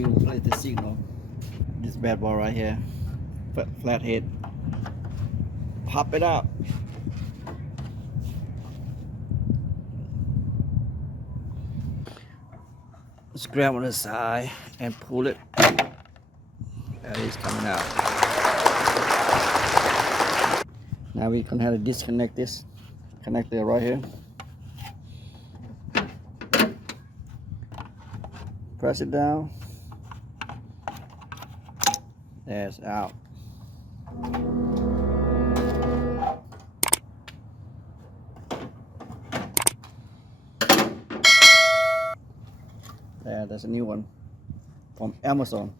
we will play the signal. This bad ball right here, flat head. Pop it out. Let's grab on the side and pull it. That is coming out. Now we're gonna have to disconnect this connector right here. Press it down. That's out. That's a new one from Amazon.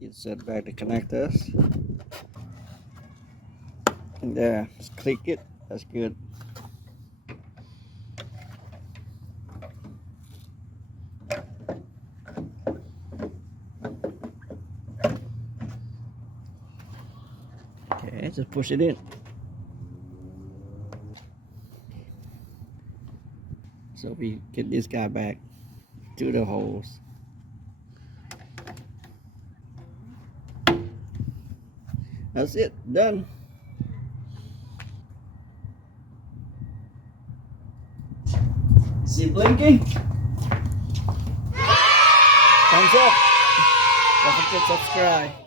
Insert back the connectors. And there, just click it. That's good. Okay, just push it in. So we get this guy back to the holes. That's it, done. See blinking? Thumbs up. Don't forget to subscribe.